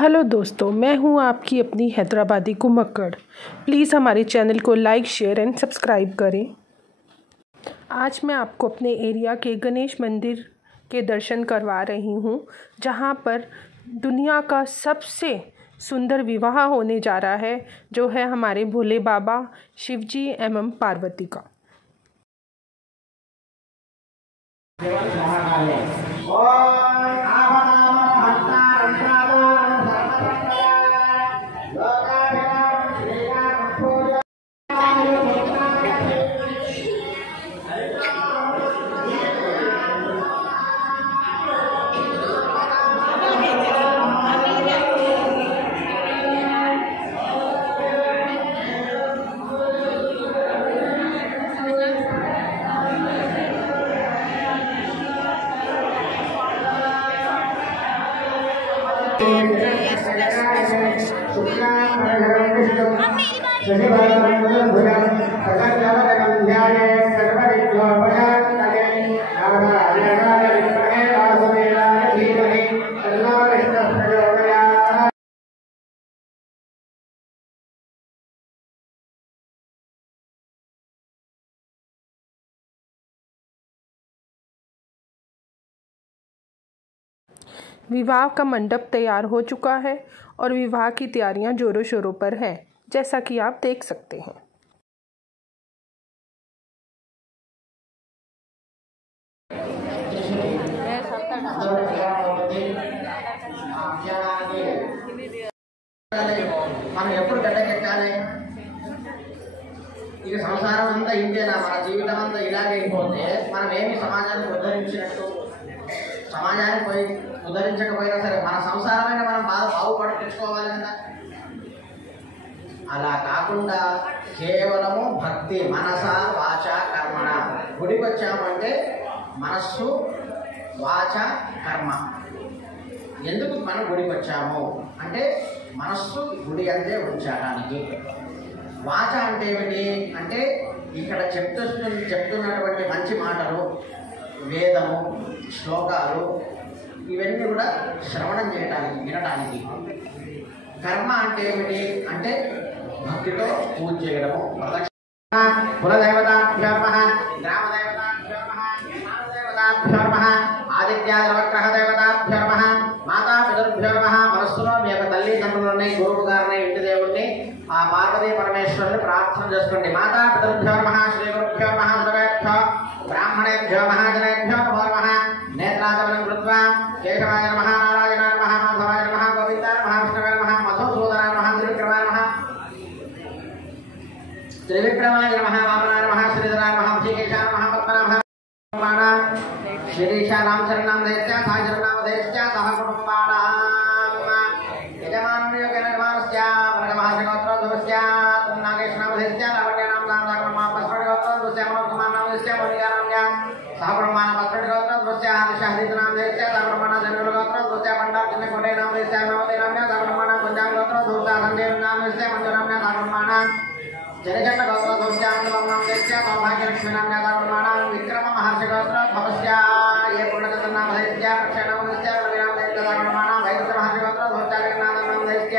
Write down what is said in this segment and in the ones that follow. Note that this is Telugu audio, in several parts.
हेलो दोस्तों, मैं हूं आपकी अपनी हैदराबादी कुमक्कड़। प्लीज़ हमारे चैनल को लाइक, शेयर एंड सब्सक्राइब करें। आज मैं आपको अपने एरिया के गणेश मंदिर के दर्शन करवा रही हूं, जहां पर दुनिया का सबसे सुंदर विवाह होने जा रहा है, जो है हमारे भोले बाबा शिवजी एवं पार्वती का। विवाह का मंडप तैयार हो चुका है और विवाह की तैयारियां जोरों शोरों पर है, जैसा कि आप देख सकते हैं। మనం ఎప్పుడు గడ్డకెక్కాలి? ఇక సంసారం అంతా ఇంతేనా? మన జీవితం అంతా ఇలాగే అయిపోతే మనం ఏమి సమాజానికి ఉద్ధరించినట్టు? సమాజానికి పోయి ఉద్ధరించకపోయినా సరే మన సంసారమైన మనం బాగుపడి తెచ్చుకోవాలి కదా. అలా కాకుండా కేవలము భక్తి, మనస వాచ కర్మణ. గుడికి వచ్చామంటే మనస్సు, వాచ, కర్మ. ఎందుకు మనం గుడికి వచ్చాము అంటే మనస్సు గుడి అంతే ఉంచడానికి. వాచ అంటే ఏమిటి అంటే ఇక్కడ చెప్తున్నటువంటి మంచి మాటలు, వేదము, శ్లోకాలు, ఇవన్నీ కూడా శ్రవణం చేయడానికి, వినడానికి. కర్మ అంటే ఏమిటి అంటే భక్తితో పూజ చేయడము. కులదేవతాభ్యో నమః, గ్రామదేవతాభ్యో నమః, విమానదేవతాభ్యో నమః, ఆదిత్యాదివగ్రహ దేవతాభ్యో నమః, మాతాపితృభ్యో నమః. మనస్సులో మీ యొక్క తల్లిదండ్రులని, గురువు గారిని, ఇంటి దేవుణ్ణి, ఆ పార్వతీ పరమేశ్వరుని ప్రార్థన చేసుకోండి. మాతాపితృభ్యో నమః, శ్రీ గురుభ్యో నమః, సర్వేభ్యో బ్రాహ్మణేభ్యో మహాజనేభ్యో నమో నమః. నేత్రాగమనం కృత్వా కేశవాయ నమః, నారాయణాయ నమః, మాధవాయ నమః, గోవిందాయ నమః, విష్ణవే నమః, మధుసూదనాయ నమః, త్రివిక్రమాయ నమః, త్రివిక్రమాయ నమః, వామనాయ నమః, శ్రీధరాయ నమః, శ్రీకేశాయ నమః, పద్మనాభాయ నమః, శ్రీశారాం శరణాం దైత్య సాయిశరణామ దైత్య సహ కుటుంబానాం యజమాన్య గణమానస్య వనగమహాశగోత్రోద్భవస్య నాగేశ్వరామ దైత్య లావణ్యానాం నామదాగమా పస్మగోత్రోద్భవస్య మనోకుమారనామ దైత్య మౌనికానామ్య సహ కుటుంబాన పస్మగోత్రోద్భవస్య ఆదిశహదీతనామ దైత్య సహ కుటుంబాన జన్మగోత్రోద్భవస్య పండార్జన కోటేనామ దైత్య నవదేనామ్య సహ కుటుంబాన పంచాంగోత్రోద్భవస్య సందేవనామ దైత్య మంజునామ్య సహ కుటుంబాన జనజన గోత్రోద్భవస్య ఆనందనామ దైత్య సౌభాగ్యలక్ష్మీనామ్య సహ కుటుంబాన విక్రమ మహర్షిగోత్రోద్భవస్య ఏ పూర్ణచంద్రనామ దైత్య అక్షయనామ దైత్య రవినామ దైత్య సహ కుటుంబాన వైద్య మహర్షిగోత్రోద్భవస్య నామ దైత్య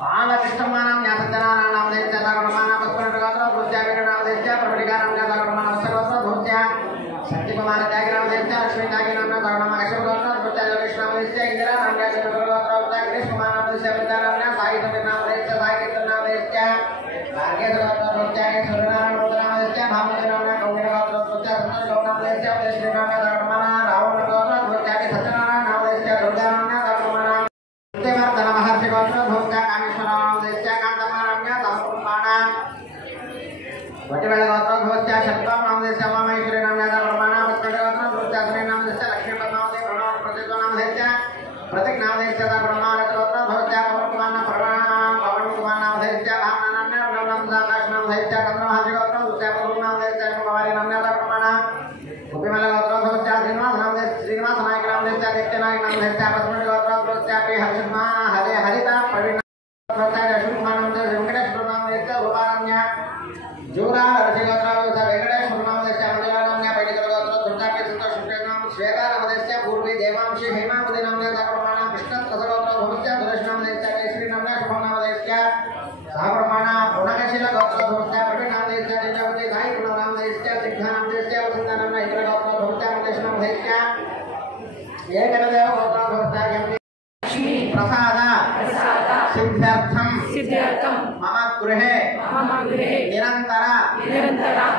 బాలకృష్ణమానం న్యాసజ్జనానాం దైత్య సహ కుటుంబాన పద్మనాభగోత్రోద్భవస్య వీరనామ దైత్య ప్రవడికానామ్య సహ కుటుంబాన వత్సగోత్రోద్భవస్య శక్తికుమార త్యాగినామ దైత్య లక్ష్మీ త్యాగినామ్య సహ కుటుంబాన కశ్యపగోత్రోద్భవస్య యోగేశ్వరామ దైత్య ఇందిరానామ్య జనగోత్రోద్భవస్య కృష్ణకుమారామ దైత్య విద్యానామ్య సాయి సమినామ దైత్య సాయి కీర్తనామ దైత్య భాగ్యగోత్రోద్భవస్య సూర్యనారాయణ గోత్రనామ దైత్య భామదేనామ్య కౌండిన్యగోత్రోద్భవస్య సంతోషగోత్రనామ దైత్య శ్రీనామ్య సహ కుటుంబాన రావణ గోత్రోద్భవస్య సత్యనారాయణ నామ దైత్య దుర్గానామ్య సహ కుటుంబాన సత్యవర్ధన మహర్షి గోత్రోద్భవస్య కామేశ్వరనామ దైత్య కాంతమానామ్య సహ కుటుంబాన వటివేళ గోత్రోద్భవస్య శత్రునామ నామ దైత్య వామేశ్వరి నామ్య సహ కుటుంబాన పత్కట గోత్రోద్భవస్య సునీనామ దైత్య లక్ష్మీ పద్మావతి ప్రణవ ప్రతిద్వనామ దైత్య ప్రతిక్ నామ దైత్య సహ కుటుంబాన గోత్రోద్భవస్య పవన్ కుమార్ నామ దైత్య భామనామ్య నామ ఆకాశ నామ దైత్య కంద మహర్షి గోత్రోద్భవస్య పవన్ నామ దైత్య కుమారి నామ్య సహ కుటుంబాన ఉపమల గోత్రోద్భవస్య శ్రీనివాస నామ దైత్య శ్రీనివాస నాయక నామ దైత్య నిత్యనాయక నామ దైత్య పద్మని గోత్రోద్భవస్య హరిశర్మ హరే హరిత ప్రవీణ గోత్రోద్భవస్య నామ దైత్య వెంకటేశ్వర నామ దైత్య రూపారామ్య జూరా రసి గోత్రోద్భవస్య వెంకటేశ్వర నామ దైత్య మండలానామ్య పైడికల గోత్ర దుర్గాపి సంతోష నామ శ్వేత నామ దైత్య పూర్వీ దేవాంశి హేమావతి నామ దైత్య ప్రమాణ కృష్ణ రస గోత్రోద్భవస్య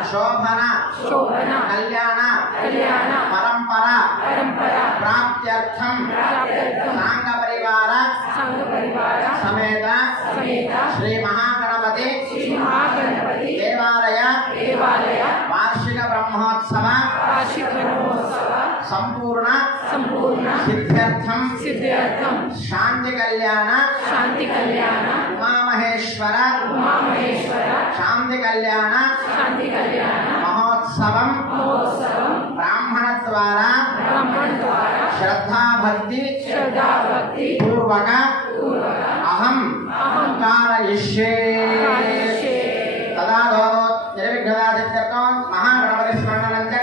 శోభన కళ్యాణ పరంపర ప్రాప్త్యర్థం సాంగ పరివార సమేత శ్రీ మహాగణపతి దేవాలయ వార్షిక బ్రహ్మోత్సవ సంపూర్ణ సిద్ధ్యర్థం శాంతి కళ్యాణ ఉమామహేశ్వర శాంతి కళ్యాణ మహోత్సవం బ్రాహ్మణ ద్వారా శ్రద్ధాభక్తి పూర్వక అహం कारयिष्ये तदा निर्विघ्नदादित्यर्थो महागणपति स्मरणं च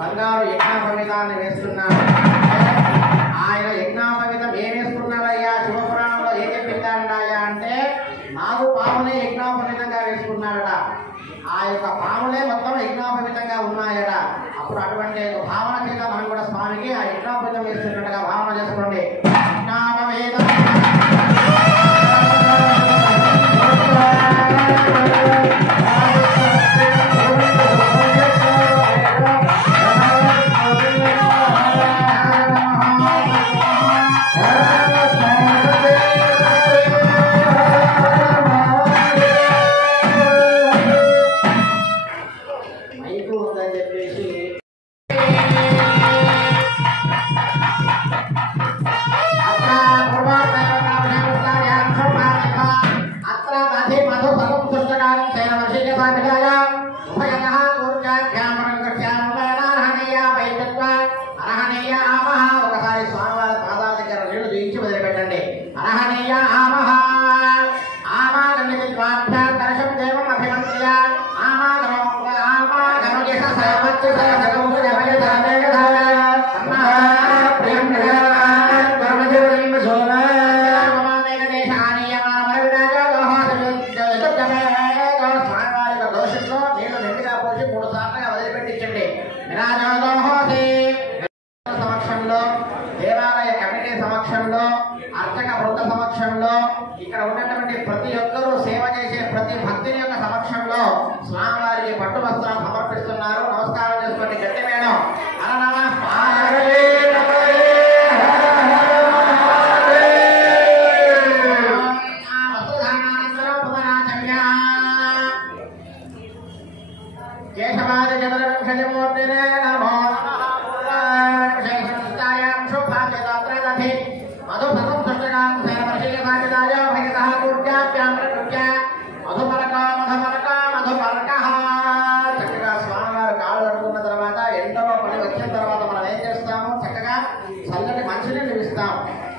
బంగారు యజ్ఞోపవీతాన్ని వేస్తున్నాడు. ఆయన యజ్ఞోపవీతం ఏం వేసుకున్నారయ్యా? శివపురాణంలో ఏం చెప్పిందాయా అంటే నాగు పాములే యజ్ఞోపవీతంగా వేసుకున్నాడట. ఆ యొక్క పాములే మొత్తం యజ్ఞోపవీతంగా ఉన్నాయట. అప్పుడు అటువంటి భావన చేత మనం కూడా స్వామికి ఆ యజ్ఞోపవీతం వేస్తున్నట్టుగా భావన చేసుకోండి. యజ్ఞోపవీతం ఒకసారి స్వామివారి పాదాల దగ్గర నీళ్లు చూయించి వదిలిపెట్టండి. అర్హణీయ ఆమహ ఆమాగమి దర్శం దేవం అభిమంత్య దోషంలో నీళ్లు నిండుగా పోసి 3 సార్లుగా వదిలిపెట్టించండి. సమక్షంలో దేవాలయ కమిటీ సమక్షంలో అర్చక వృద్ధ సమక్షంలో ఇక్కడ ఉన్నటువంటి ప్రతి ఒక్కరూ సేవ చేసే ప్రతి భక్తుని యొక్క సమక్షంలో స్వామివారికి పట్టు వస్త్రాలు సమర్పిస్తున్నారు. నమస్కారం చేసుకోండి. గట్టి మేడం కేశవాది చంద్రవంశమూర్తినే నమో చక్కగా స్వామివారు కాళ్ళు కడుకున్న తర్వాత ఎండలో పడి వచ్చిన తర్వాత మనం ఏం చేస్తాము? చక్కగా చల్లటి మంచినీళ్ళు ఇస్తాం.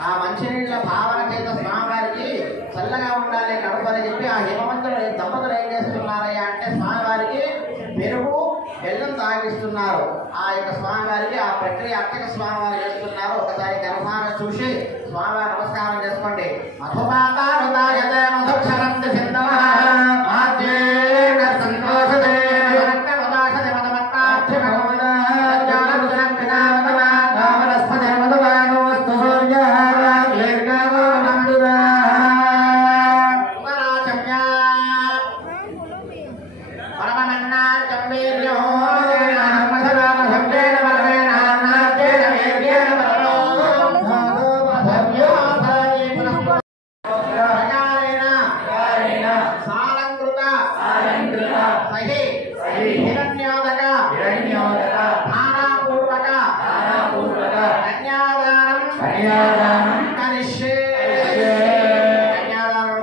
ఆ మంచినీళ్ళ భావన చేత స్వామివారికి చల్లగా ఉండాలి కడుపు అని చెప్పి ఆ హిమవంతులు దంపతులు ఏం చేస్తున్నారయ్యా అంటే స్వామివారికి పెరుగు బెల్లం తాగిస్తున్నారు. ఆ యొక్క స్వామివారికి ఆ ప్రక్రియ అర్చక స్వామివారు చేస్తున్నారు. ఒకసారి గర్భాన చూసి స్వామివారి నమస్కారం చేసుకోండి.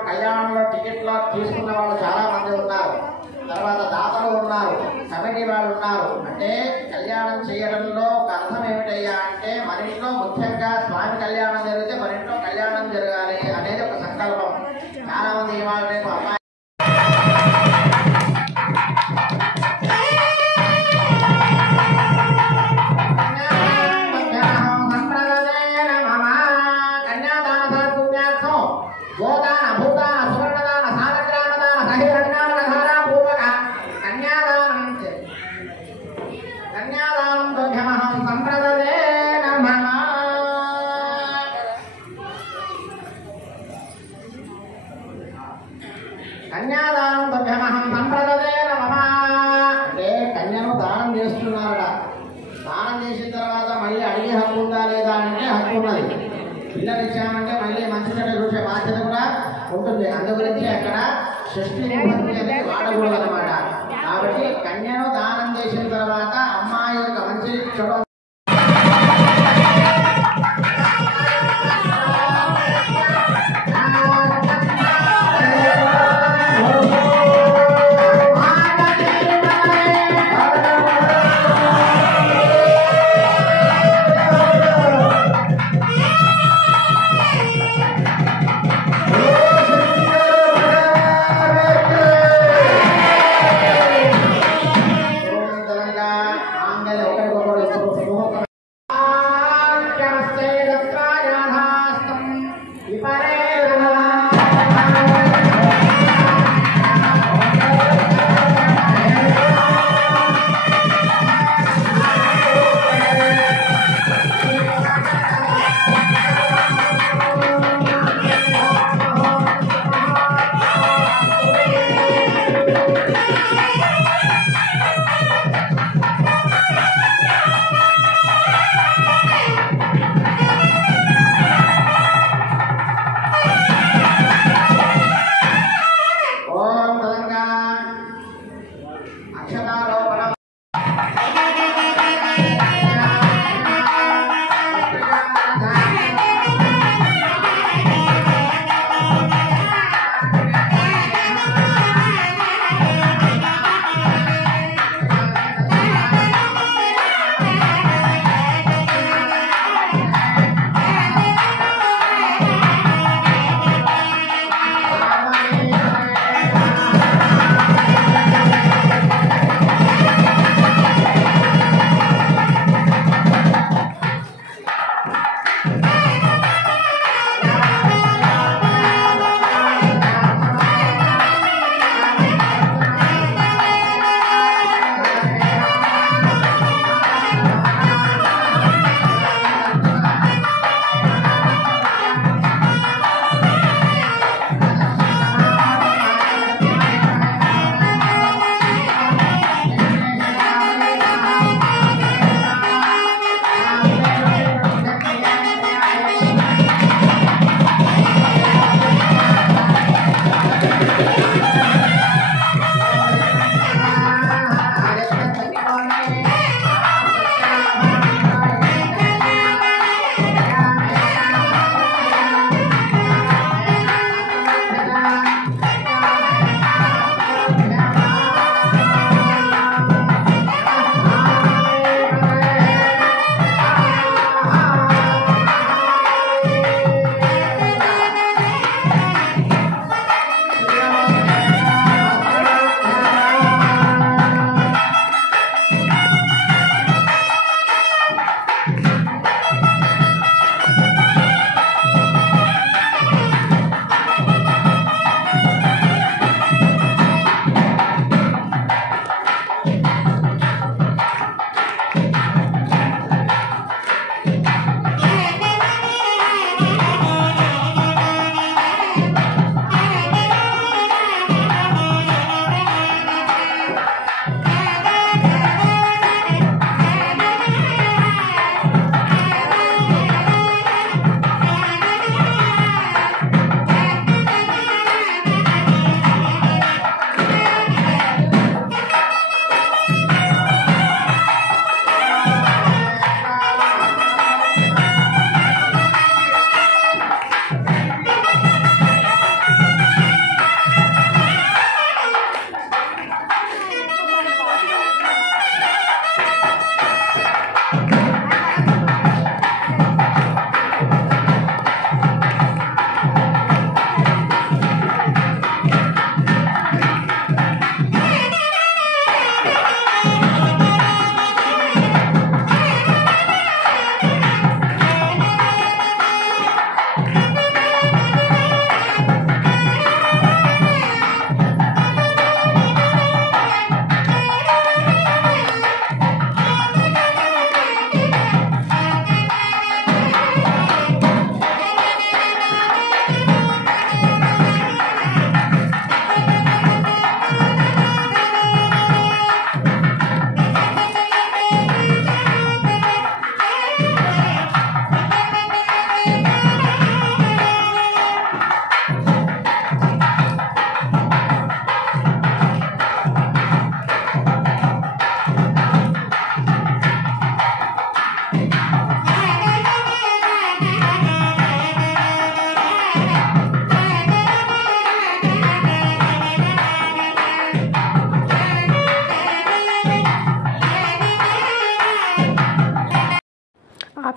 కళ్యాణంలో టికెట్లో తీసుకున్న వాళ్ళు అంటే మన ఇంట్లో ముఖ్యంగా స్వామి కళ్యాణం జరిగితే మన ఇంట్లో కళ్యాణం జరగాలి అనేది ఒక సంకల్పం. చాలా మంది ఇవాళ రేపు అమ్మాయి కన్యాదానం దుర్గమహం సంప్రదదే నమః. అంటే కన్యను దానం చేస్తున్నారట. దానం చేసిన తర్వాత మళ్ళీ అడిగే హక్కు ఉందా లేదా అంటే హక్కు ఉన్నది. పిల్లలు ఇచ్చామంటే మళ్ళీ మంచి చెడ్డ చూసే బాధ్యత కూడా ఉంటుంది. అందుగురించి అక్కడ షష్ఠి విభక్తి అనేది వాడకూడదు అనమాట. కాబట్టి కన్యను దానం చేసిన తర్వాత అమ్మాయి యొక్క మంచి చెడు ఒకరికొకరు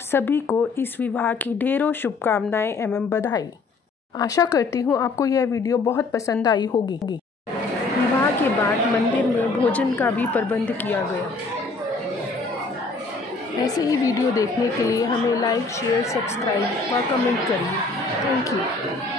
सभी को इस विवाह की ढेरों शुभकामनाएं एवं बधाई। आशा करती हूँ आपको यह वीडियो बहुत पसंद आई होगी। विवाह के बाद मंदिर में भोजन का भी प्रबंध किया गया। ऐसे ही वीडियो देखने के लिए हमें लाइक, शेयर, सब्सक्राइब व कमेंट करिए। Thank you.